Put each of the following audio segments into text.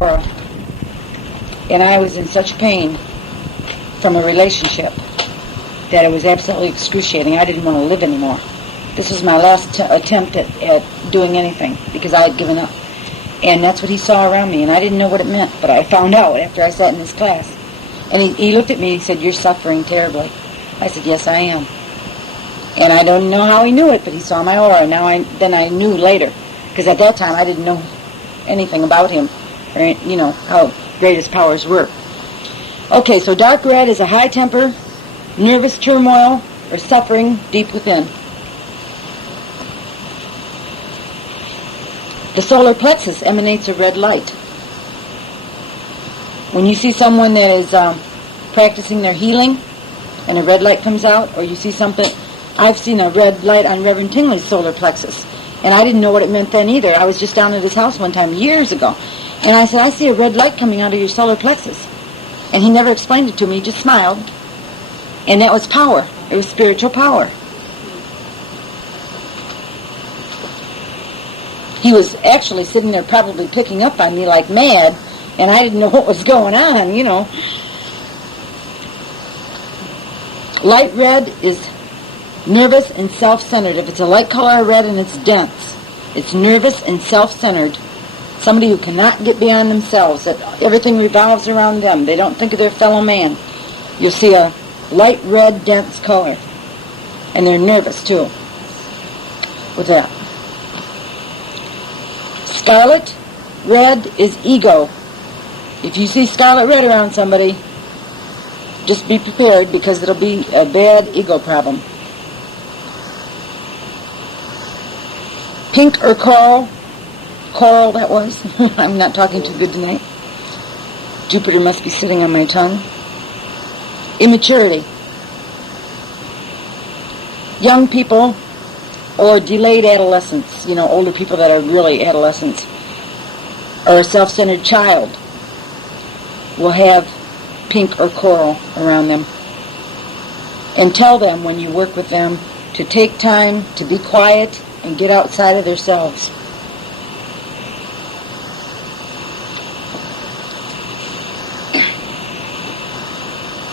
And I was in such pain from a relationship that it was absolutely excruciating. I didn't want to live anymore. This was my last attempt at doing anything because I had given up. And that's what he saw around me, and I didn't know what it meant, but I found out after I sat in his class. And he looked at me and he said, "You're suffering terribly." I said, "Yes, I am." And I don't know how he knew it, but he saw my aura. Then I knew later, because at that time I didn't know anything about him, or how great his powers were. Okay, so dark red is a high temper, nervous turmoil, or suffering deep within. The solar plexus emanates a red light. When you see someone that is practicing their healing and a red light comes out, or you see something, I've seen a red light on Reverend Tingley's solar plexus, and I didn't know what it meant then either. I was just down at his house one time years ago, and I said, "I see a red light coming out of your solar plexus." And he never explained it to me, he just smiled. And that was power. It was spiritual power. He was actually sitting there probably picking up on me like mad, and I didn't know what was going on, Light red is nervous and self-centered. If it's a light color red and it's dense, it's nervous and self-centered. Somebody who cannot get beyond themselves, that everything revolves around them. They don't think of their fellow man. You'll see a light red, dense color. And they're nervous, too, with that. Scarlet red is ego. If you see scarlet red around somebody, just be prepared, because it'll be a bad ego problem. Pink or coral, that was. I'm not talking too good tonight. Jupiter must be sitting on my tongue. Immaturity. Young people or delayed adolescence, older people that are really adolescents, or a self-centered child will have pink or coral around them. And tell them when you work with them to take time to be quiet and get outside of themselves.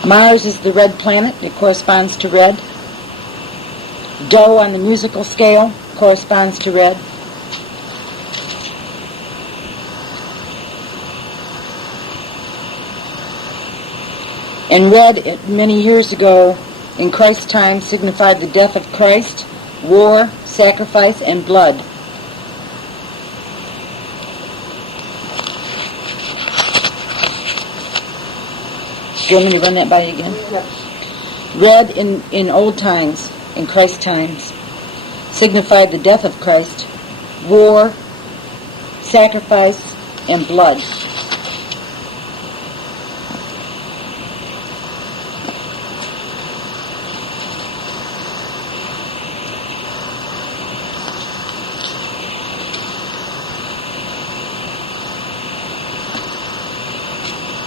Mars is the red planet. It corresponds to red. Do on the musical scale corresponds to red. And red, many years ago, in Christ's time, signified the death of Christ, war, sacrifice, and blood. Do you want me to run that by you again? Yep. Red in old times, in Christ's times, signified the death of Christ, war, sacrifice, and blood.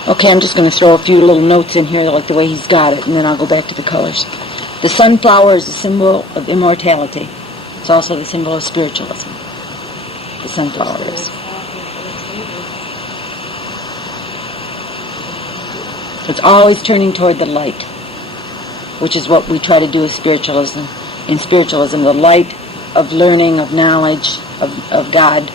Okay, I'm just going to throw a few little notes in here like the way he's got it, and then I'll go back to the colors. The sunflower is a symbol of immortality. It's also the symbol of spiritualism. The sunflower is. It's always turning toward the light, which is what we try to do with spiritualism. In spiritualism, the light of learning, of knowledge, of God.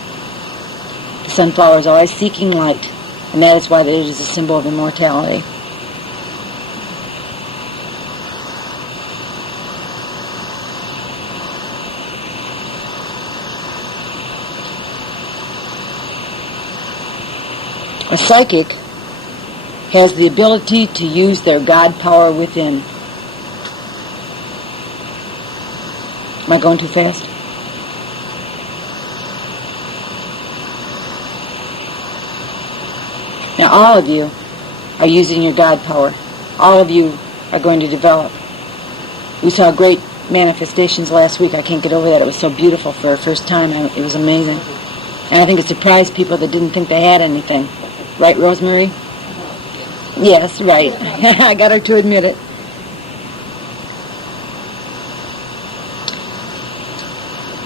The sunflower is always seeking light. And that is why it is a symbol of immortality. A psychic has the ability to use their God power within. Am I going too fast? Now all of you are using your God power. All of you are going to develop. We saw great manifestations last week. I can't get over that. It was so beautiful for our first time. It was amazing. And I think it surprised people that didn't think they had anything. Right, Rosemary? Yes, right. I got her to admit it.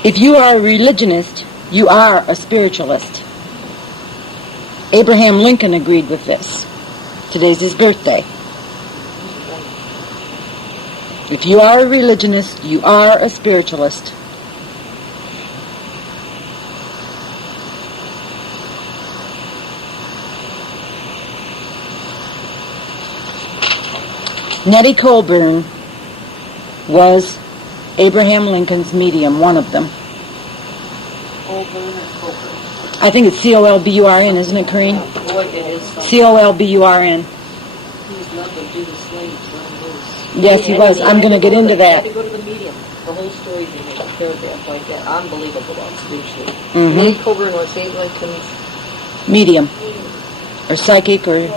If you are a religionist, you are a spiritualist. Abraham Lincoln agreed with this. Today's his birthday. If you are a religionist, you are a spiritualist. Nettie Colburn was Abraham Lincoln's medium, one of them. I think it's Colburn, isn't it, Corrine? Colburn. Yes, he was. I'm going to get into that. Had to go to the medium. The whole story being a paragraph like that. Unbelievable, spiritually. Mm-hmm. Nettie Colburn was Abe Lincoln's medium, or psychic, or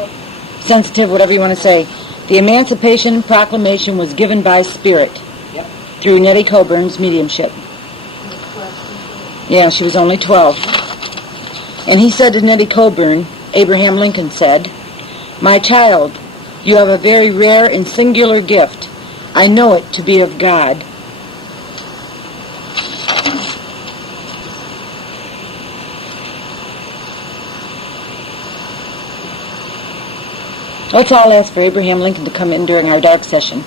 sensitive, whatever you want to say. The Emancipation Proclamation was given by spirit through Nettie Colburn's mediumship. Yeah, she was only 12. And he said to Nettie Colburn, Abraham Lincoln said, "My child, you have a very rare and singular gift. I know it to be of God." Let's all ask for Abraham Lincoln to come in during our dark session.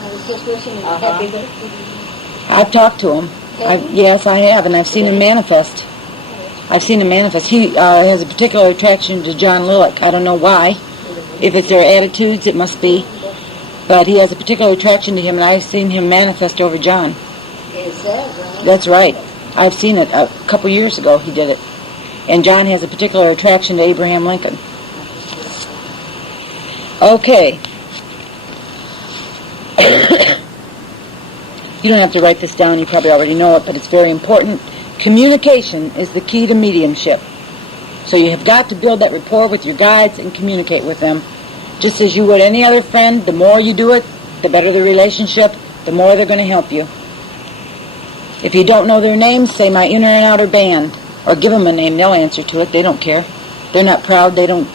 I was just listening to Happy Birthday. I've talked to him. Yes, I have, and I've seen him manifest. He has a particular attraction to John Lilek. I don't know why. If it's their attitudes, it must be. But he has a particular attraction to him, and I've seen him manifest over John. Is that right? That's right. I've seen it a couple years ago. He did it. And John has a particular attraction to Abraham Lincoln. Okay. You don't have to write this down. You probably already know it, but it's very important. Communication is the key to mediumship. So you have got to build that rapport with your guides and communicate with them. Just as you would any other friend, the more you do it, the better the relationship, the more they're going to help you. If you don't know their names, say my inner and outer band. Or give them a name. They'll answer to it. They don't care. They're not proud. They don't,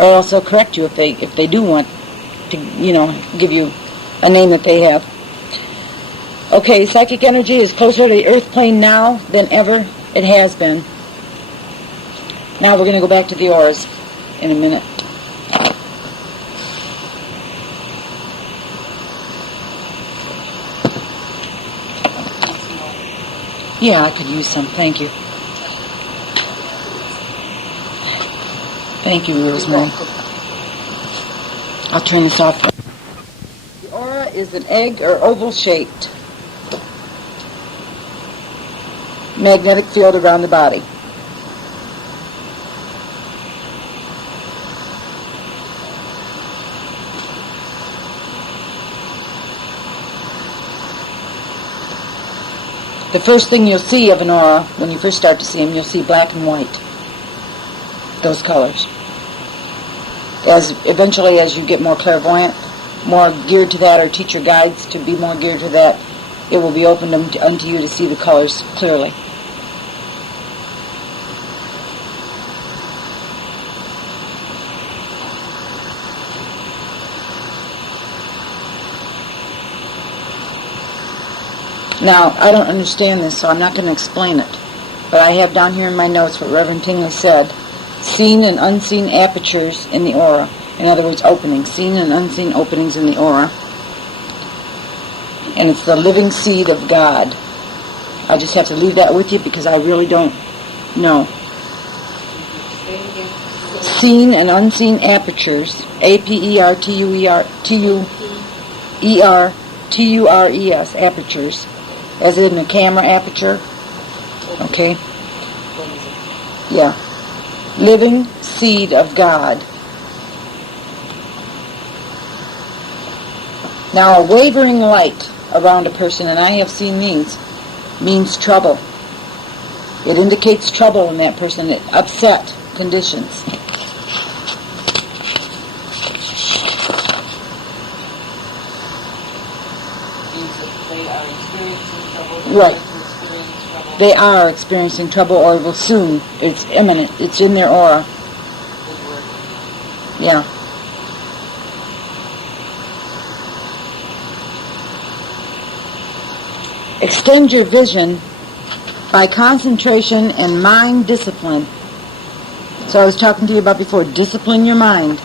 or else they'll correct you if they do want to, give you a name that they have. Okay, psychic energy is closer to the earth plane now than ever it has been. Now we're going to go back to the auras in a minute. Yeah, I could use some. Thank you. Thank you, Rosemary. I'll turn this off. The aura is an egg or oval shaped magnetic field around the body. The first thing you'll see of an aura, when you first start to see them, you'll see black and white. Those colors. Eventually, as you get more clairvoyant, more geared to that, or teacher guides to be more geared to that, it will be opened unto you to see the colors clearly. Now, I don't understand this, so I'm not going to explain it. But I have down here in my notes what Reverend Tingley said. Seen and unseen apertures in the aura. In other words, openings. Seen and unseen openings in the aura. And it's the living seed of God. I just have to leave that with you because I really don't know. Seen and unseen apertures. A-P-E-R-T-U-E-R-T-U-E-R-T-U-R-E-S. Apertures. As in a camera aperture. Okay? Yeah. Living seed of God. Now, a wavering light around a person, and I have seen these, means trouble. It indicates trouble in that person. It upset conditions. Right. They are experiencing trouble, or will soon. It's imminent. It's in their aura. Yeah. Extend your vision by concentration and mind discipline. So I was talking to you about before, discipline your mind.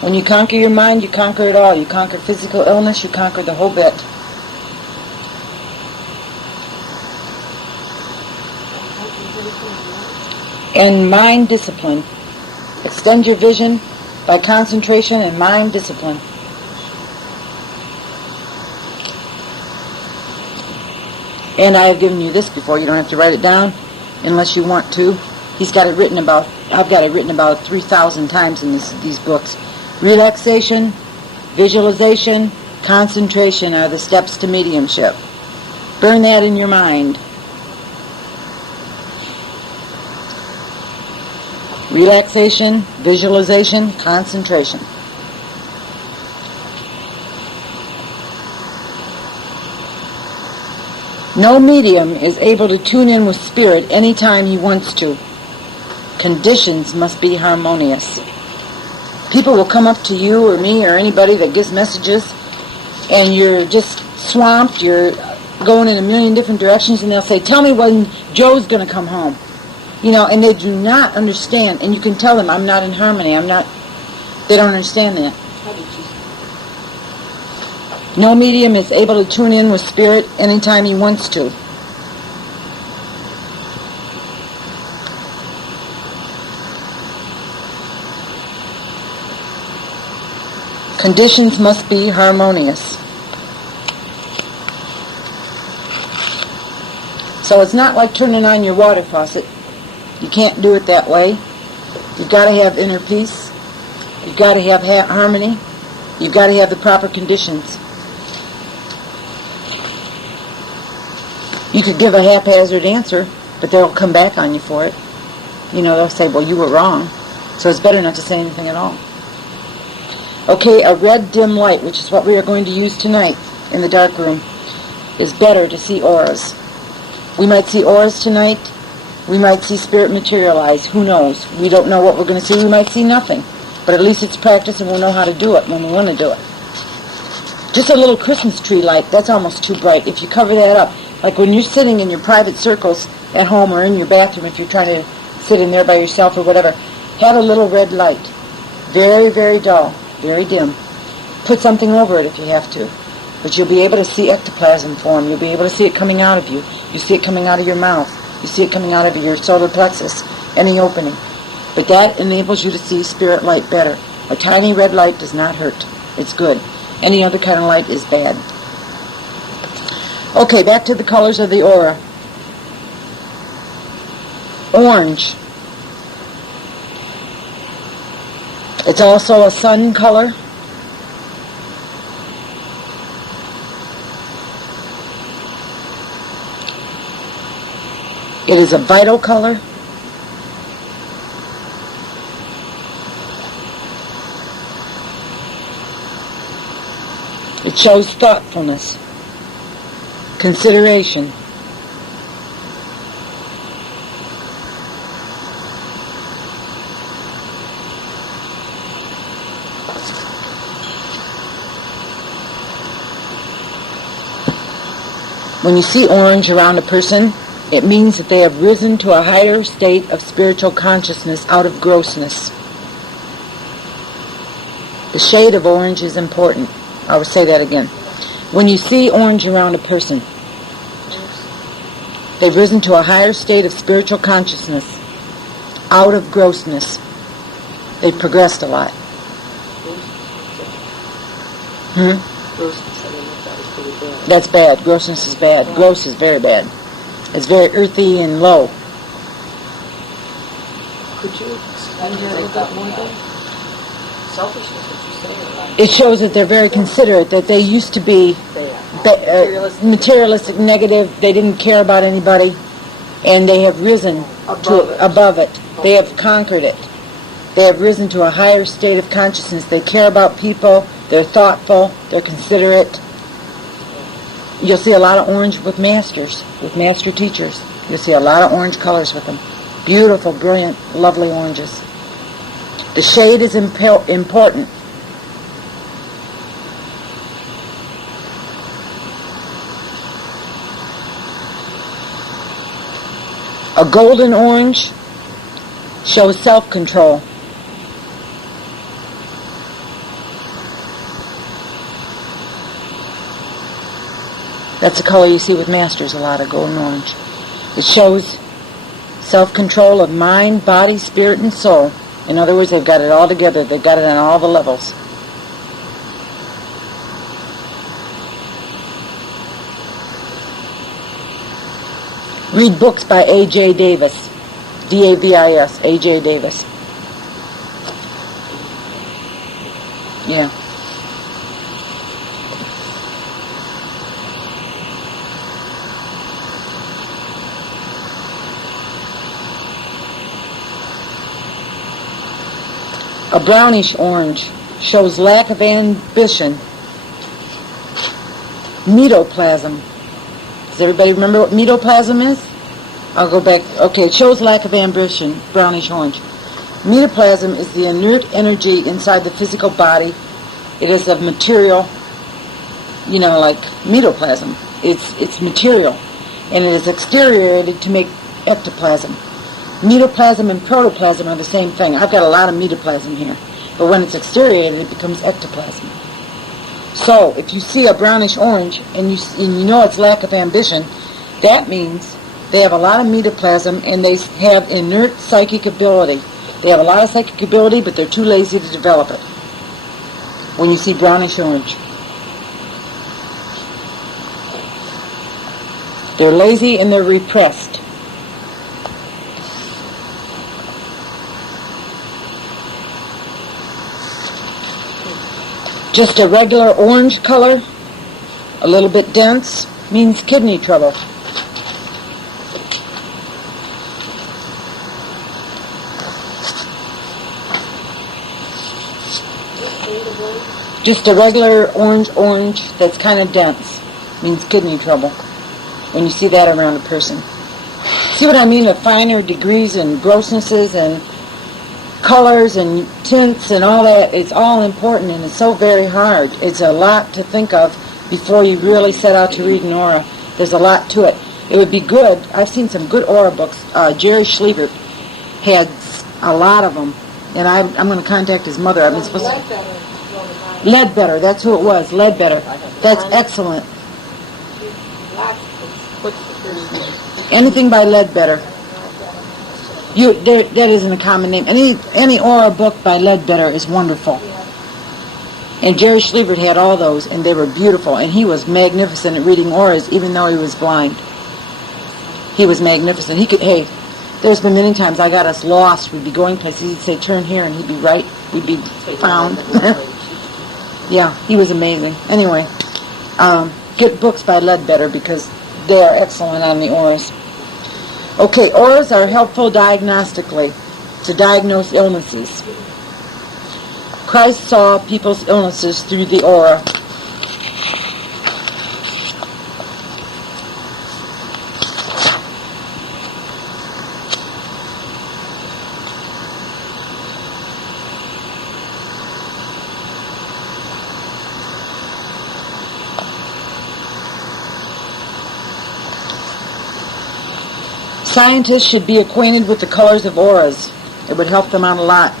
When you conquer your mind, you conquer it all. You conquer physical illness, you conquer the whole bit. And mind discipline. Extend your vision by concentration and mind discipline. And I have given you this before. You don't have to write it down unless you want to. I've got it written about 3,000 times in these books. Relaxation, visualization, concentration are the steps to mediumship. Burn that in your mind. Relaxation, visualization, concentration. No medium is able to tune in with spirit anytime he wants to. Conditions must be harmonious. People will come up to you or me or anybody that gives messages, and you're just swamped, you're going in a million different directions, and they'll say, tell me when Joe's going to come home. You know, and they do not understand, and you can tell them, I'm not in harmony, they don't understand that. No medium is able to tune in with spirit anytime he wants to. Conditions must be harmonious. So it's not like turning on your water faucet. You can't do it that way. You've got to have inner peace. You've got to have harmony. You've got to have the proper conditions. You could give a haphazard answer, but they'll come back on you for it. You know, they'll say, well, you were wrong. So it's better not to say anything at all. Okay, a red dim light, which is what we are going to use tonight in the dark room, is better to see auras. We might see auras tonight. We might see spirit materialize. Who knows? We don't know what we're going to see. We might see nothing. But at least it's practice and we'll know how to do it when we want to do it. Just a little Christmas tree light, that's almost too bright. If you cover that up, like when you're sitting in your private circles at home or in your bathroom, if you're trying to sit in there by yourself or whatever, have a little red light. Very, very dull, very dim. Put something over it if you have to. But you'll be able to see ectoplasm form. You'll be able to see it coming out of you. You see it coming out of your mouth. You see it coming out of your solar plexus, any opening. But that enables you to see spirit light better. A tiny red light does not hurt. It's good. Any other kind of light is bad. Okay, back to the colors of the aura. Orange. It's also a sun color. It is a vital color. It shows thoughtfulness, consideration. When you see orange around a person, it means that they have risen to a higher state of spiritual consciousness out of grossness. The shade of orange is important. I will say that again. When you see orange around a person, they've risen to a higher state of spiritual consciousness out of grossness. They've progressed a lot. That's bad. Grossness is bad. Gross is very bad. It's very earthy and low. Could you explain that a little bit more then? Selfishness, what you're saying. It shows that they're very considerate, that they used to be materialistic, negative, they didn't care about anybody, and they have risen above it. They have conquered it. They have risen to a higher state of consciousness. They care about people, they're thoughtful, they're considerate. You'll see a lot of orange with masters, with master teachers. You'll see a lot of orange colors with them. Beautiful, brilliant, lovely oranges. The shade is important. A golden orange Shows self-control. That's the color you see with masters a lot, of golden orange. It shows self-control of mind, body, spirit, and soul. In other words, they've got it all together. They've got it on all the levels. Read books by A.J. Davis. D-A-V-I-S. A.J. Davis. Yeah. A brownish orange shows lack of ambition. Metaplasm. Does everybody remember what metaplasm is? I'll go back. Okay, it shows lack of ambition, brownish orange. Metaplasm is the inert energy inside the physical body. It is of material, like metaplasm. It's material, and it is exteriorated to make ectoplasm. Metaplasm and protoplasm are the same thing. I've got a lot of metaplasm here, but when it's exteriorated, it becomes ectoplasm. So, if you see a brownish orange and you know it's lack of ambition, that means they have a lot of metaplasm and they have inert psychic ability. They have a lot of psychic ability, but they're too lazy to develop it. When you see brownish orange, they're lazy and they're repressed. Just a regular orange color, a little bit dense, means kidney trouble. Just a regular orange that's kind of dense means kidney trouble when you see that around a person. See what I mean? The finer degrees and grossnesses and colors and tints and all that, it's all important, and it's so very hard. It's a lot to think of before you really set out to read an aura. There's a lot to it. It would be good. I've seen some good aura books. Jerry Schliebert had a lot of them, and I'm going to contact his mother. I've been supposed to... Ledbetter, that's who it was. Ledbetter. That's excellent. Anything by Ledbetter. That isn't a common name. Any aura book by Ledbetter is wonderful. And Jerry Schliebert had all those, and they were beautiful. And he was magnificent at reading auras, even though he was blind. He was magnificent. There's been many times I got us lost. We'd be going places. He'd say, turn here, and he'd be right. We'd be found. Yeah, he was amazing. Anyway, get books by Ledbetter because they are excellent on the auras. Okay, auras are helpful diagnostically to diagnose illnesses. Christ saw people's illnesses through the aura. Scientists should be acquainted with the colors of auras. It would help them out a lot.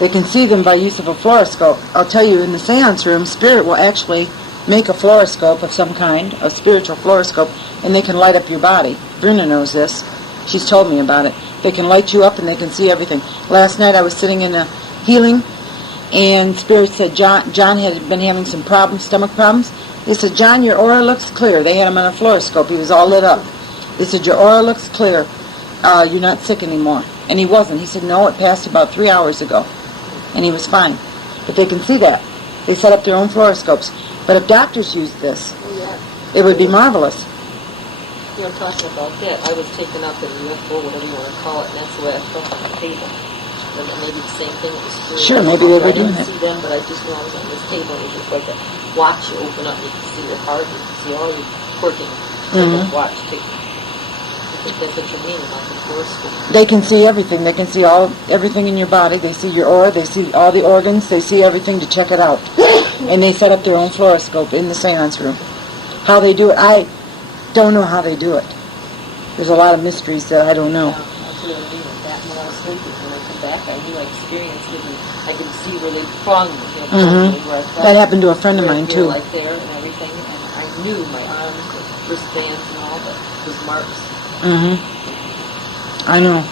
They can see them by use of a fluoroscope. I'll tell you, in the seance room, Spirit will actually make a fluoroscope of some kind, a spiritual fluoroscope, and they can light up your body. Bruna knows this. She's told me about it. They can light you up and they can see everything. Last night I was sitting in a healing, and Spirit said John had been having some problems, stomach problems. They said, John, your aura looks clear. They had him on a fluoroscope. He was all lit up. They said, your aura looks clear. You're not sick anymore. And he wasn't. He said, no, it passed about 3 hours ago. And he was fine. But they can see that. They set up their own fluoroscopes. But if doctors used this, it would be marvelous. Talking about that, I was taken up in UFO, whatever you want to call it, and that's the way I felt on the table. And maybe the same thing was Sure, maybe they were doing that. I that. didn't see them, but I just knew I was on this table. It was just like a watch you open up, you can see your heart, you can see all your working. Mm-hmm. Watch, take. I think that's what you mean about the fluoroscope. They can see everything. They can see everything in your body. They see your aura. They see all the organs. They see everything to check it out. And they set up their own fluoroscope in the seance room. How they do it, I don't know how they do it. There's a lot of mysteries that I don't know. happened when I was sleeping. When I come back, I knew I experienced it, and I could see where they prong me, where I felt That happened to a friend of where mine, I feel too. like there and everything, and I knew my arms, the wristbands and all, but those marks. I know.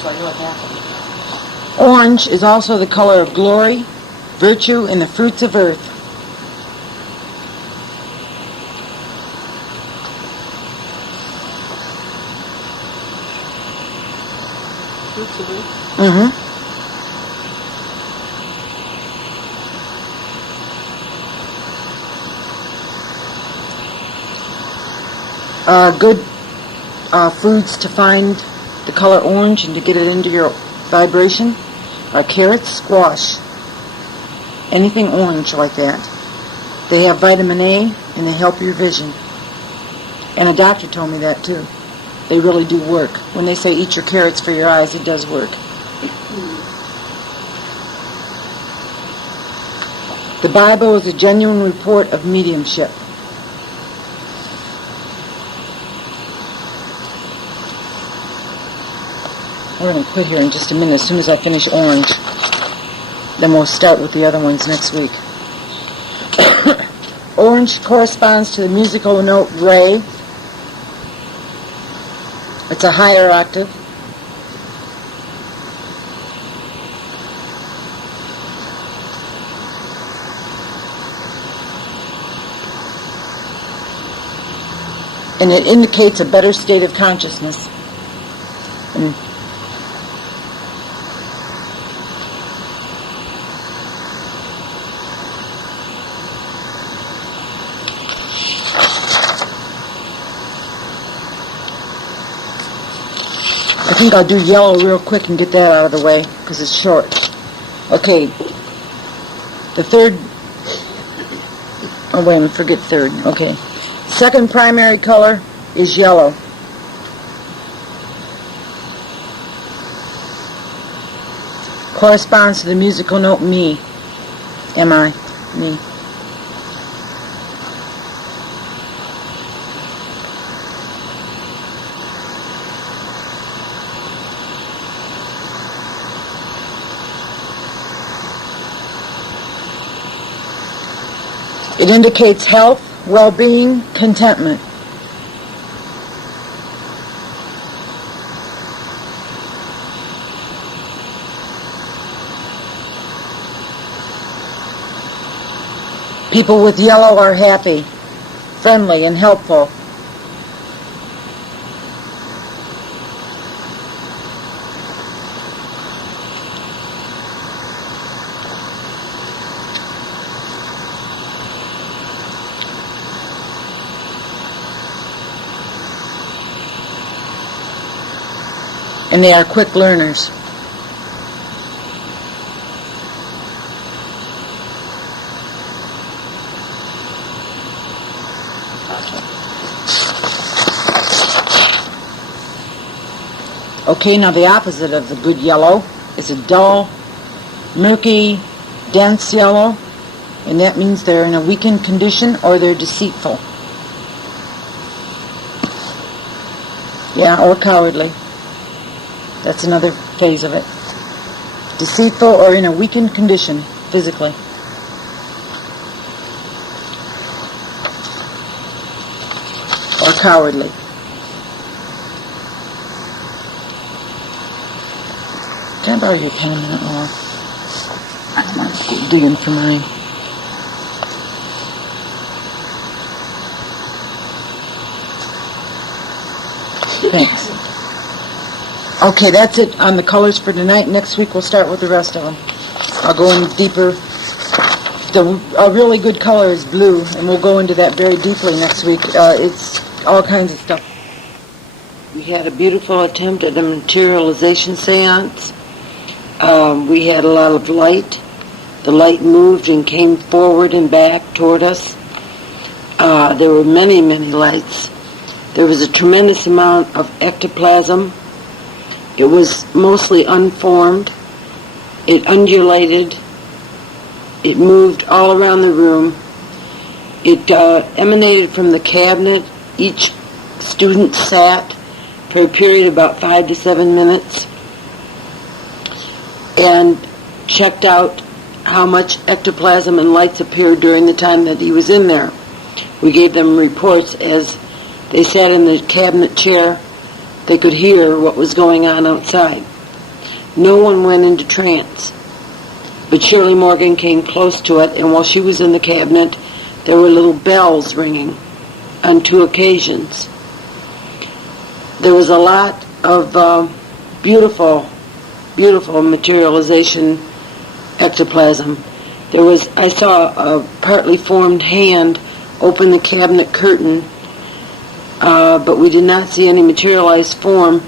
So I know it happened. Orange is also the color of glory, virtue, and the fruits of earth. Fruits of earth? Good foods to find the color orange and to get it into your vibration are carrots, squash, anything orange like that. They have vitamin A and they help your vision. And a doctor told me that too. They really do work. When they say eat your carrots for your eyes, it does work. The Bible is a genuine report of mediumship. We're going to quit here in just a minute as soon as I finish orange. Then we'll start with the other ones next week. Orange corresponds to the musical note re. It's a higher octave. And it indicates a better state of consciousness. And I think I'll do yellow real quick and get that out of the way because it's short. Okay. The third. Oh, wait a minute. Forget third. Okay. Second primary color is yellow. Corresponds to the musical note mi. M-I. Mi. It indicates health, well-being, contentment. People with yellow are happy, friendly, and helpful. And they are quick learners. Okay, now the opposite of the good yellow is a dull, murky, dense yellow, and that means they're in a weakened condition or they're deceitful. Yeah, or cowardly. That's another phase of it. Deceitful or in a weakened condition, physically. Or cowardly. Can I borrow your pen a minute, Laura? I'm digging for mine. Thanks. Okay, that's it on the colors for tonight. Next week we'll start with the rest of them. I'll go in deeper. A really good color is blue, and we'll go into that very deeply next week. It's all kinds of stuff. We had a beautiful attempt at a materialization seance. We had a lot of light. The light moved and came forward and back toward us. There were many, many lights. There was a tremendous amount of ectoplasm. It was mostly unformed. It undulated. It moved all around the room. It emanated from the cabinet. Each student sat for a period of about 5 to 7 minutes. and checked out how much ectoplasm and lights appeared during the time that he was in there. We gave them reports as they sat in the cabinet chair. They could hear what was going on outside. No one went into trance, but Shirley Morgan came close to it, and while she was in the cabinet, there were little bells ringing on 2 occasions. There was a lot of beautiful materialization ectoplasm. I saw a partly formed hand open the cabinet curtain, but we did not see any materialized form.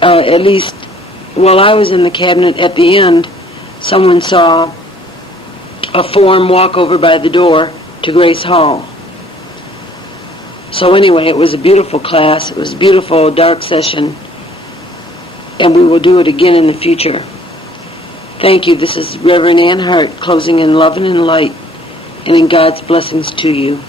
At least while I was in the cabinet, at the end, someone saw a form walk over by the door to Grace Hall. So anyway, it was a beautiful class. It was a beautiful dark session, and we will do it again in the future. Thank you. This is Reverend Hart closing in love and in light and in God's blessings to you.